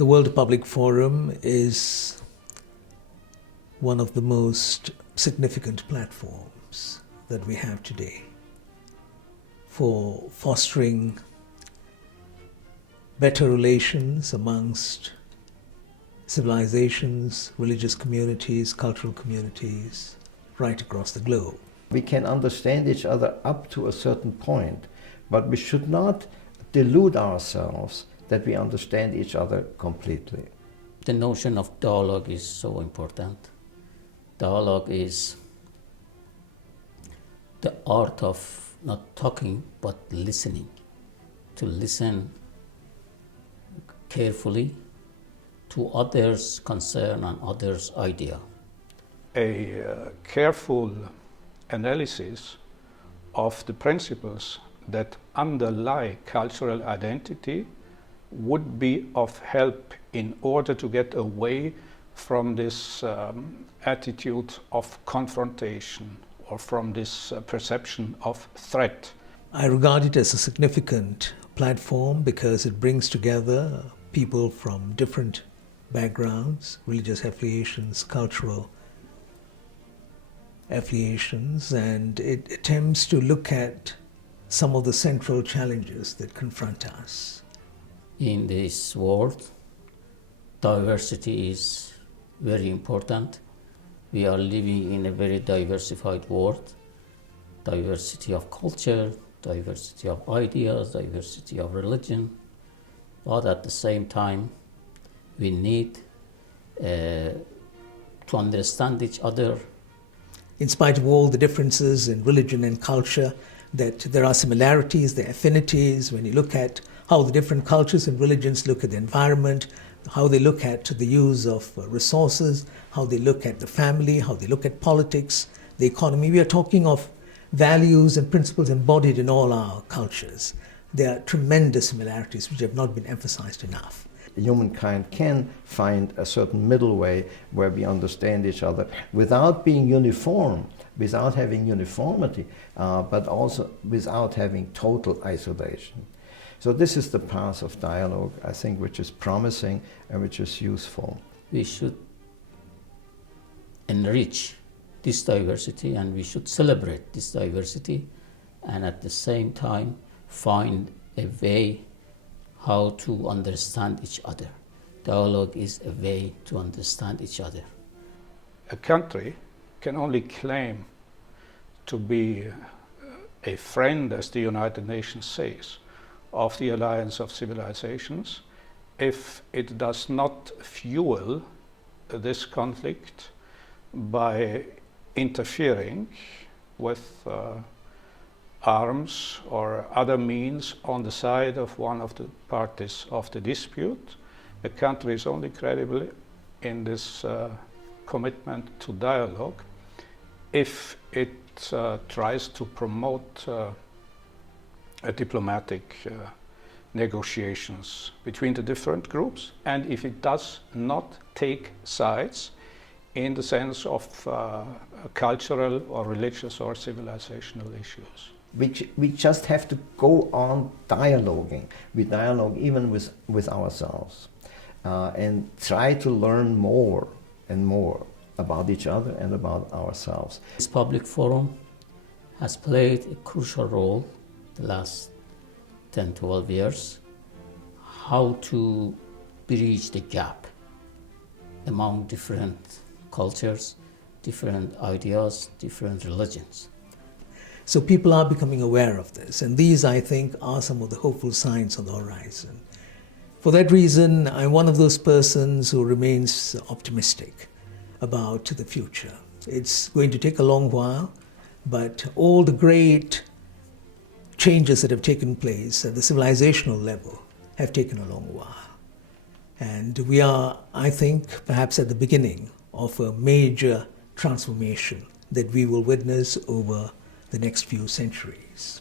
The World Public Forum is one of the most significant platforms that we have today for fostering better relations amongst civilizations, religious communities, cultural communities, right across the globe. We can understand each other up to a certain point, but we should not delude ourselves that we understand each other completely. The notion of dialogue is so important. Dialogue is the art of not talking but listening, to listen carefully to others' concern and others' idea. A careful analysis of the principles that underlie cultural identity would be of help in order to get away from this attitude of confrontation or from this perception of threat. I regard it as a significant platform because it brings together people from different backgrounds, religious affiliations, cultural affiliations, and it attempts to look at some of the central challenges that confront us. In this world, diversity is very important. We are living in a very diversified world. Diversity of culture, diversity of ideas, diversity of religion. But at the same time, we need to understand each other. In spite of all the differences in religion and culture, that there are similarities, there are affinities. When you look at how the different cultures and religions look at the environment, how they look at the use of resources, how they look at the family, how they look at politics, the economy. We are talking of values and principles embodied in all our cultures. There are tremendous similarities which have not been emphasized enough. Humankind can find a certain middle way where we understand each other without being uniform, without having uniformity, but also without having total isolation. So this is the path of dialogue, I think, which is promising and which is useful. We should enrich this diversity and we should celebrate this diversity and at the same time find a way how to understand each other. Dialogue is a way to understand each other. A country can only claim to be a friend, as the United Nations says, of the Alliance of Civilizations if it does not fuel this conflict by interfering with arms or other means on the side of one of the parties of the dispute. A country is only credible in this commitment to dialogue if it tries to promote diplomatic negotiations between the different groups, and if it does not take sides in the sense of cultural or religious or civilizational issues. We just have to go on dialoguing. We dialogue even with ourselves and try to learn more and more about each other and about ourselves. This public forum has played a crucial role the last 10-12 years, how to bridge the gap among different cultures, different ideas, different religions. So people are becoming aware of this, and these, I think, are some of the hopeful signs on the horizon. For that reason, I'm one of those persons who remains optimistic about the future. It's going to take a long while, but all the great changes that have taken place at the civilizational level have taken a long while. And we are, I think, perhaps at the beginning of a major transformation that we will witness over the next few centuries.